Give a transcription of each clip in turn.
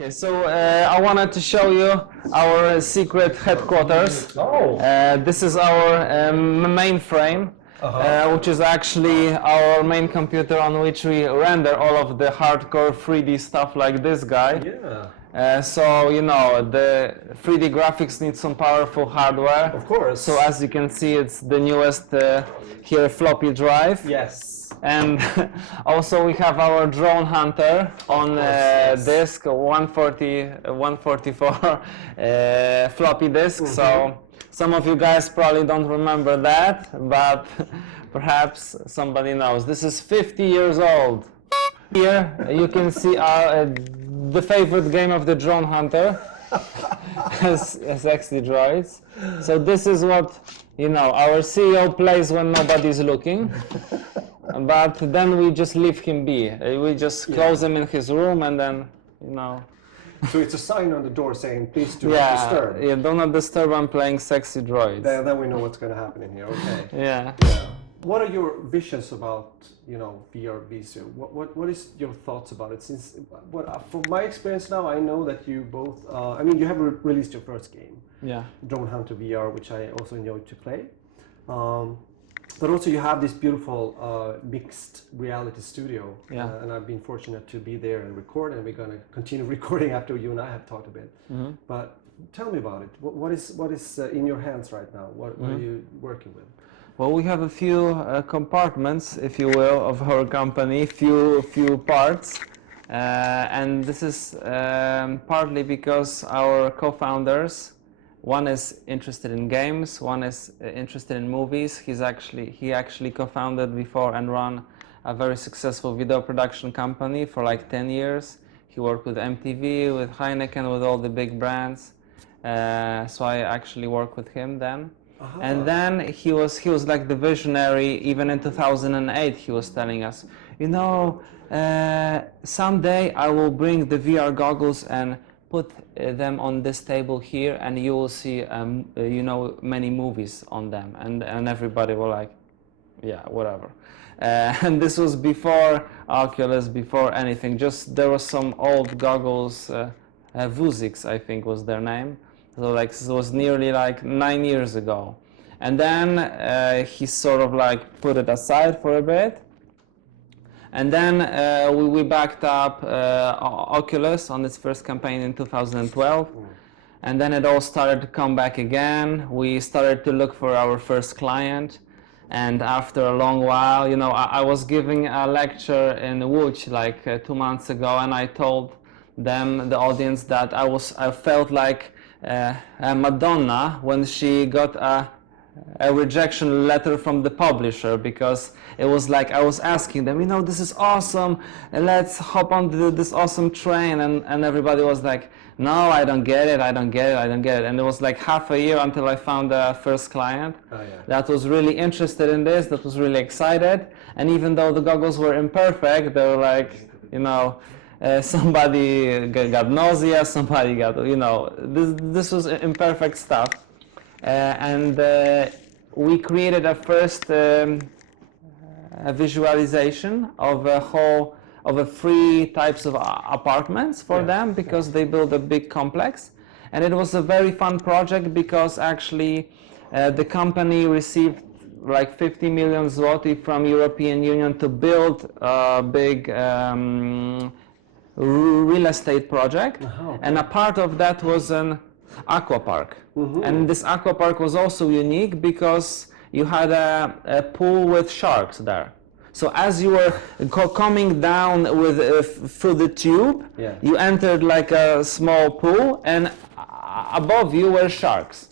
Okay, so I wanted to show you our secret headquarters. Oh. This is our mainframe, which is actually our main computer on which we render all of the hardcore 3D stuff like this guy. Yeah. So, you know, the 3D graphics need some powerful hardware. Of course. So as you can see, it's the newest here floppy drive. Yes. And also we have our drone hunter on disk, 144 floppy disk. So some of you guys probably don't remember that, but perhaps somebody knows. This is 50 years old. Here you can see the favorite game of the drone hunter, sexy droids. So this is what, you know, our CEO plays when nobody's looking. But then we just leave him be. We just close him in his room and then, you know. So it's a sign on the door saying, please do not disturb. Yeah, do not disturb, I'm playing sexy droids. Then we know what's going to happen in here, okay. Yeah. What are your visions about, you know, VR VISIO? What is your thoughts about it? Since, from my experience now, I know that you both, I mean, you have released your first game. Yeah. Drone Hunter VR, which I also enjoyed to play. But also you have this beautiful mixed reality studio, and I've been fortunate to be there and record, and we're going to continue recording after you and I have talked a bit. But tell me about it. What is in your hands right now? What are you working with? Well, we have a few compartments, if you will, of our company, few parts, and this is partly because our co-founders. One is interested in games, one is interested in movies. He actually co-founded before and run a very successful video production company for like 10 years. He worked with MTV, with Heineken, with all the big brands. So I actually worked with him then. And then he was like the visionary. Even in 2008, he was telling us, you know, someday I will bring the VR goggles and put them on this table here, and you will see, you know, many movies on them. And everybody were like, yeah, whatever. And this was before Oculus, before anything. Just there was some old goggles, Vuzix, I think was their name. So like it was nearly like 9 years ago. And then he sort of like put it aside for a bit. And then we backed up Oculus on its first campaign in 2012. And then it all started to come back again. We started to look for our first client. And after a long while, you know, I was giving a lecture in Łódź like 2 months ago, and I told them, the audience, that I felt like Madonna when she got a rejection letter from the publisher, because it was like I was asking them, you know, this is awesome, let's hop on this awesome train, and everybody was like, no, I don't get it. And it was like half a year until I found the first client that was really interested in this, that was really excited. And even though the goggles were imperfect, they were like, you know, somebody got nausea, somebody got, you know, this was imperfect stuff. And we created a first visualization of a 3 types of apartments for them, because they built a big complex. And it was a very fun project, because actually the company received like 50 million zloty from European Union to build a big real estate project. And a part of that was an aqua park. And this aqua park was also unique because you had a pool with sharks there. So as you were coming down through the tube, you entered like a small pool, and above you were sharks.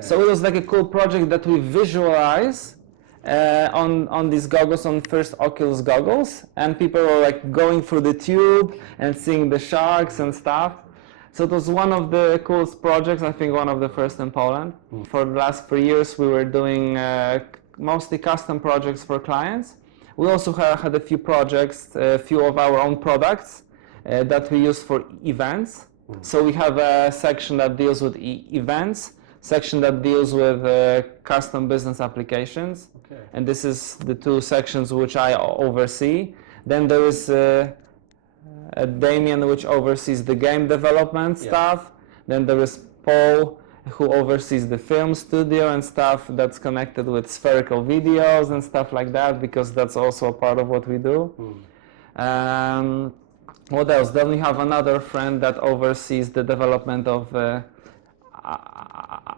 So it was like a cool project that we visualize on these goggles, on first Oculus goggles, and people were like going through the tube and seeing the sharks and stuff. So it was one of the coolest projects, I think one of the first in Poland. For the last 3 years we were doing mostly custom projects for clients. We also had a few projects, a few of our own products that we use for events. So we have a section that deals with events, section that deals with custom business applications. And this is the 2 sections which I oversee. Then there is Damien, which oversees the game development stuff. Then there is Paul, who oversees the film studio and stuff that's connected with spherical videos and stuff like that, because that's also a part of what we do. What else? Then we have another friend that oversees the development of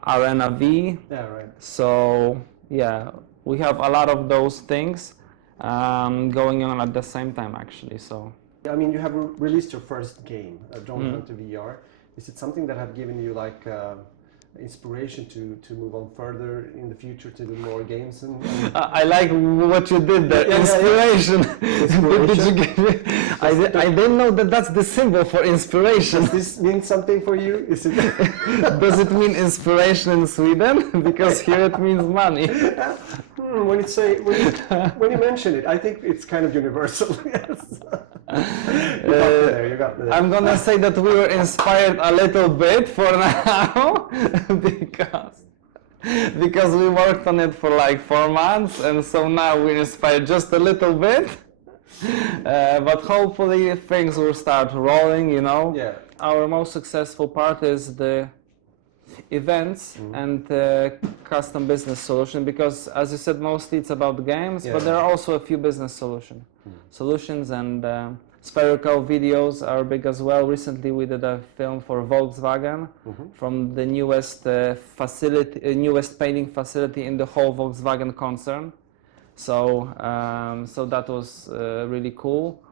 Arena V. Yeah, right. So yeah, we have a lot of those things going on at the same time, actually. So I mean, you have released your first game, Drone Hunter VR. Is it something that have given you like inspiration to move on further in the future to do more games? I like what you did there. Inspiration. Did you give me? I didn't know that that's the symbol for inspiration. Does this mean something for you? Is it? Does it mean inspiration in Sweden? Because here it means money. When you mention it, I think it's kind of universal. Yes. You got there. I'm gonna say that we were inspired a little bit for now because we worked on it for like 4 months, and so now we're inspired just a little bit. But hopefully things will start rolling, you know. Yeah. Our most successful part is the events and custom business solution, because as you said, mostly it's about games, but there are also a few business solutions, and spherical videos are big as well. Recently we did a film for Volkswagen from the newest newest painting facility in the whole Volkswagen concern. So so that was really cool.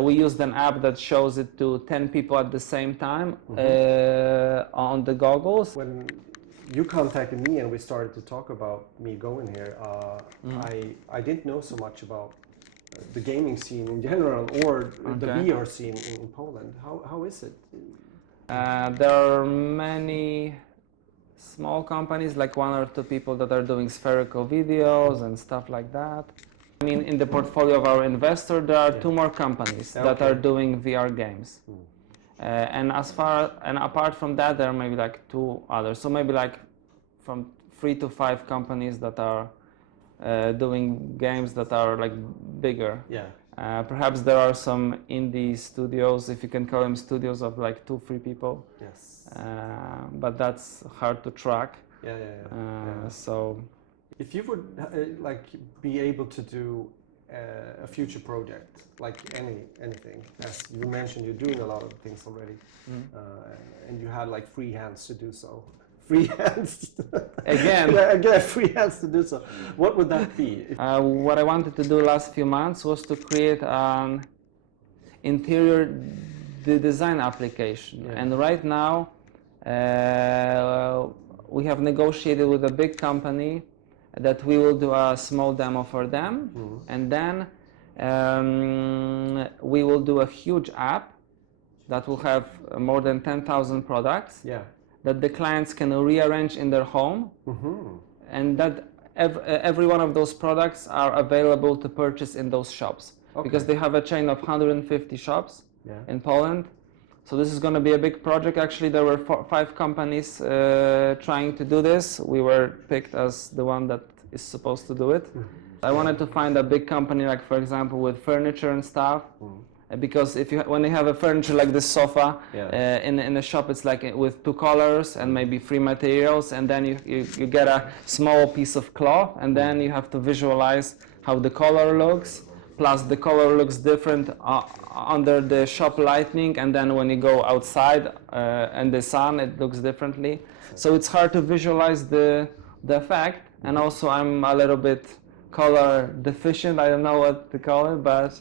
We used an app that shows it to 10 people at the same time on the goggles. When you contacted me and we started to talk about me going here, I didn't know so much about the gaming scene in general or the VR scene in Poland. How is it? There are many small companies, like 1 or 2 people that are doing spherical videos and stuff like that. I mean, in the portfolio of our investor, there are 2 more companies that are doing VR games. And apart from that, there are maybe like 2 others. So maybe like from 3 to 5 companies that are doing games that are like bigger. Yeah. Perhaps there are some indie studios, if you can call them studios, of like 2-3 people. Yes. But that's hard to track. Yeah. So. If you would like be able to do a future project, like anything, as you mentioned, you're doing a lot of things already, and you had like free hands to do so. Free hands. Again. Again, free hands to do so. What would that be? What I wanted to do last few months was to create an interior design application, and right now we have negotiated with a big company that we will do a small demo for them, and then we will do a huge app that will have more than 10,000 products that the clients can rearrange in their home, and that every one of those products are available to purchase in those shops, because they have a chain of 150 shops in Poland. So this is going to be a big project. Actually, there were 5 companies trying to do this. We were picked as the one that is supposed to do it. I wanted to find a big company, like for example with furniture and stuff, because when you have a furniture like this sofa in a shop, it's like with 2 colors and maybe 3 materials, and then you get a small piece of cloth, and then you have to visualize how the color looks. Plus the color looks different under the shop lighting, and then when you go outside and the sun, it looks differently. So it's hard to visualize the effect, and also I'm a little bit color deficient. I don't know what to call it, but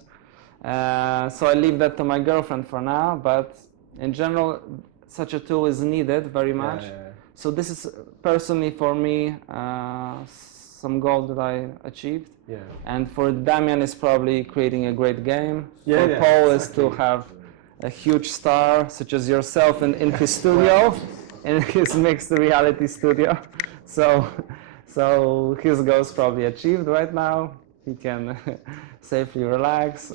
so I leave that to my girlfriend for now. But in general, such a tool is needed very much. So this is personally for me some goal that I achieved. And for Damian is probably creating a great game. For Paul is to have a huge star such as yourself in his studio, in his mixed reality studio. So his goal is probably achieved right now. He can safely relax.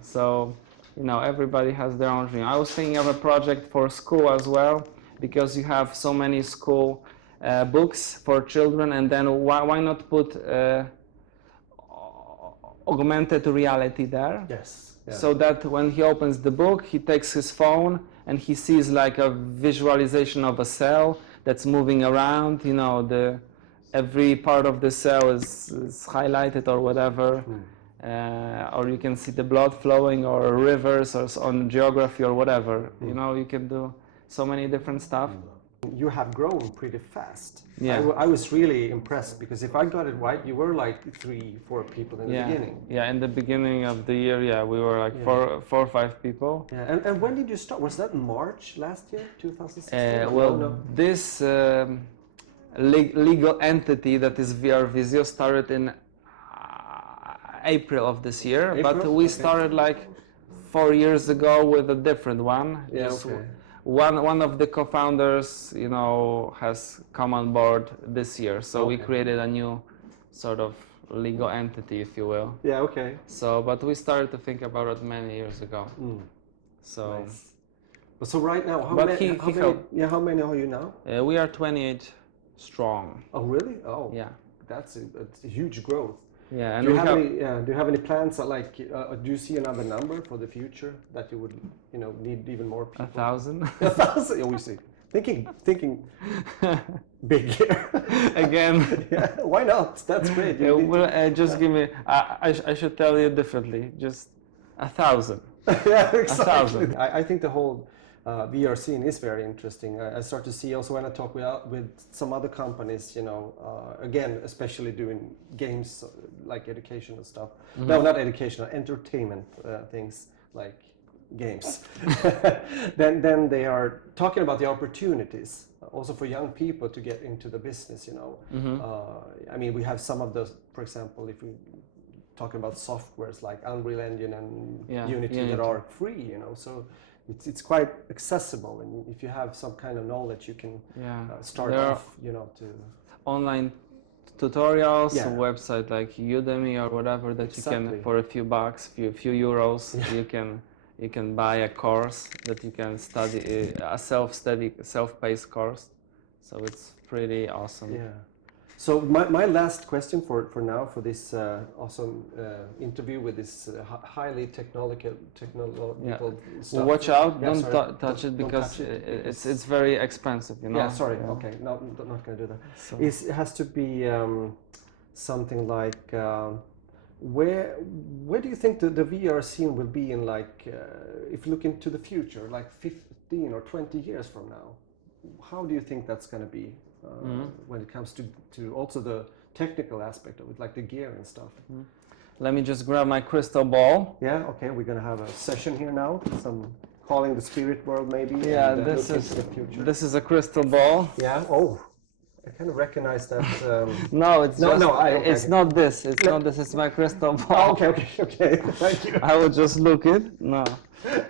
So you know, everybody has their own dream. I was thinking of a project for school as well, because you have so many school books for children, and then why not put augmented reality there? so that when he opens the book, he takes his phone and he sees like a visualization of a cell that's moving around. You know, every part of the cell is highlighted or whatever. Or you can see the blood flowing, or rivers, or on geography or whatever. You know, you can do so many different stuff. You have grown pretty fast. Yeah. I was really impressed, because if I got it right, you were like 3-4 people in the beginning. Yeah, in the beginning of the year, we were like four or five people. Yeah. And when did you start? Was that March last year, 2016? Well, this legal entity that is VR VISIO started in April of this year, but we started like 4 years ago with a different one. Yeah, One of the co-founders, you know, has come on board this year, so we created a new sort of legal entity, if you will. Yeah, okay. So, but we started to think about it many years ago. So, nice. So right now, how many are you now? We are 28 strong. Oh, really? Oh, yeah. That's a huge growth. Yeah, and do you have any plans that, like, do you see another number for the future that you would, you know, need even more people? 1,000. 1,000. Yeah, we see. Thinking big here. Again. Yeah, why not? That's great. Just give me. I should tell you differently. Just 1,000. Yeah, exactly. 1,000. I think the whole VR scene is very interesting. I start to see also when I talk with some other companies, you know, again, especially doing games like educational stuff. No, not educational, entertainment things like games. then they are talking about the opportunities also for young people to get into the business, you know. I mean, we have some of those, for example, if we talking about softwares like Unreal Engine and Unity that are free, you know, so it's quite accessible, and if you have some kind of knowledge, you can start off, you know, to online tutorials, a website like Udemy or whatever that you can, for a few bucks, few euros, you can buy a course that you can study, a self-paced course. So it's pretty awesome. Yeah. So my last question for now, for this awesome interview with this highly technological stuff. Well, watch out! Don't touch it, because it's very expensive. You know. Yeah. Sorry. Okay. No, not going to do that. So. It has to be something like where do you think the VR scene will be in, like, if you look into the future, like 15 or 20 years from now? How do you think that's going to be? When it comes to also the technical aspect of it, like the gear and stuff. Let me just grab my crystal ball. Yeah, okay, we're gonna have a session here now. Some calling the spirit world, maybe. Yeah, and, this is a crystal ball. Yeah. Oh, I kind of recognize that. No, it's not this. It's not this. It's my crystal ball. Oh, okay. Thank you. I will just look it.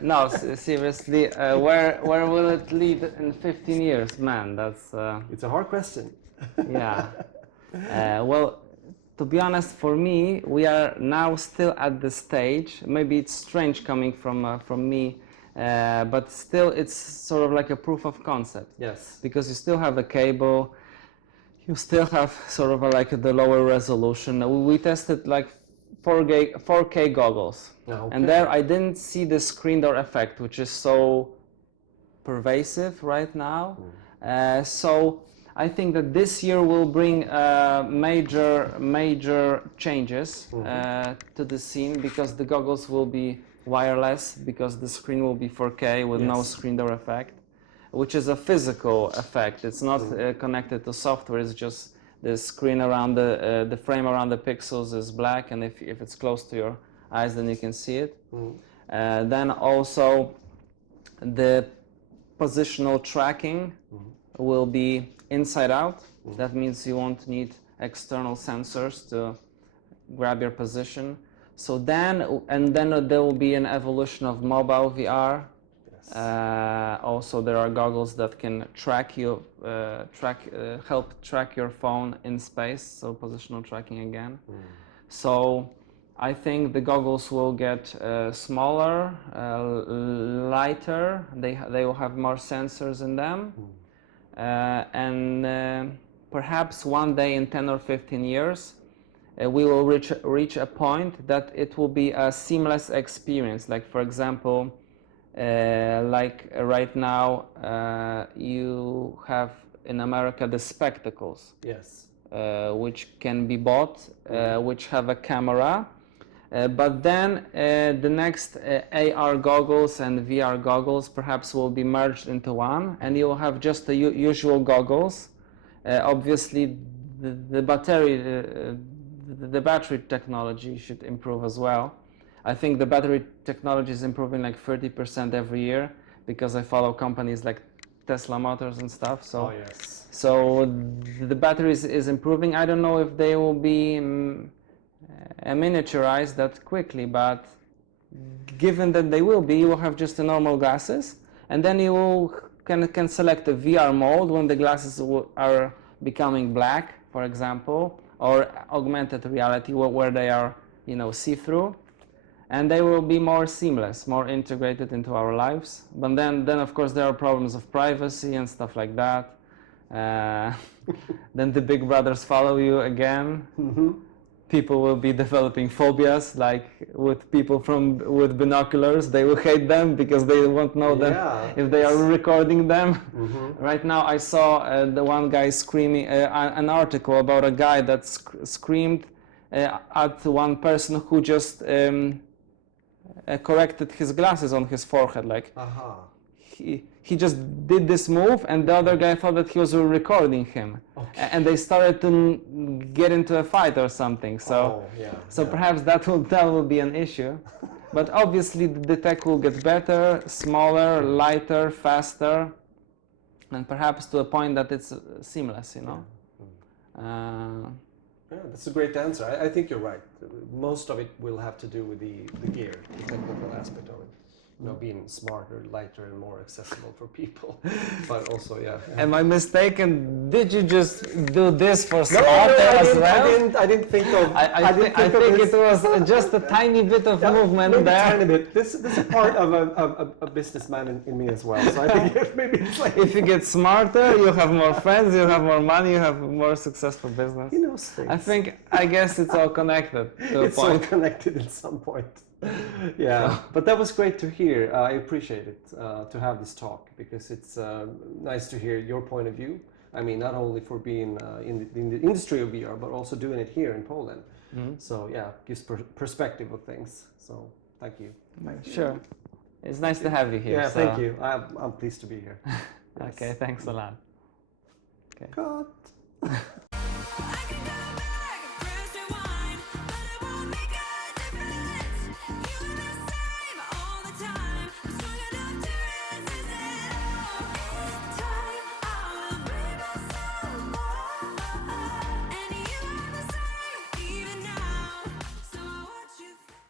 No, seriously, where will it lead in 15 years? Man, that's... It's a hard question. Yeah. Well, to be honest, for me, we are now still at the stage, maybe it's strange coming from me, but still it's sort of like a proof of concept. Yes. Because you still have a cable, you still have sort of like the lower resolution. We tested like 4K goggles. Okay. And there I didn't see the screen door effect, which is so pervasive right now. So I think that this year will bring major changes to the scene, because the goggles will be wireless, because the screen will be 4K with no screen door effect, which is a physical effect. It's not connected to software. It's just the screen around the frame around the pixels is black, and if it's close to your eyes, then you can see it. Then also the positional tracking will be inside out. That means you won't need external sensors to grab your position. So then there will be an evolution of mobile VR. Also, there are goggles that can track you, help track your phone in space. So positional tracking again. So I think the goggles will get smaller, lighter. They will have more sensors in them, and perhaps one day in 10 or 15 years, we will reach a point that it will be a seamless experience. Like for example, like right now, you have in America the spectacles, Yes. which can be bought, which have a camera. But then the next AR goggles and VR goggles perhaps will be merged into one, and you will have just the usual goggles. Obviously, the battery technology should improve as well. I think the battery technology is improving like 30% every year, because I follow companies like Tesla Motors and stuff. So, oh, yes. so the batteries is improving. I don't know if they will be miniaturized that quickly, but given that they will be, you will have just the normal glasses, and then you will can select the VR mode when the glasses are becoming black, for example, or augmented reality where they are, see-through, and they will be more seamless, more integrated into our lives. But then of course there are problems of privacy and stuff like that. Then the big brothers follow you again. Mm-hmm. People will be developing phobias, like with people with binoculars. They will hate them because they won't know them if they are recording them. Mm-hmm. Right now I saw the one guy screaming, an article about a guy that screamed at one person who just corrected his glasses on his forehead. Like he just did this move, and the other guy thought that he was recording him. Okay. And they started to get into a fight or something. So, perhaps that will be an issue. But obviously the tech will get better, smaller, lighter, faster, and perhaps to a point that it's seamless, Yeah, that's a great answer. I think you're right. Most of it will have to do with the gear, the technical aspect of it. Being smarter, lighter, and more accessible for people. But also, Am I mistaken? Did you just do this for slaughter as well? I didn't think of. I think it was just a tiny bit of movement maybe there. A tiny bit. This is part of a businessman in me as well. So I think maybe it's like. If you get smarter, you have more friends, you have more money, you have more successful business. He knows things. I guess it's all connected. It's all connected at some point. Yeah, but that was great to hear. I appreciate it to have this talk, because it's nice to hear your point of view. I mean, not only for being in the industry of VR, but also doing it here in Poland. Mm-hmm. So yeah, gives perspective of things. So thank you. Sure, it's nice to have you here. Yeah, thank you. I'm pleased to be here. Okay, thanks a lot. Okay. Cut.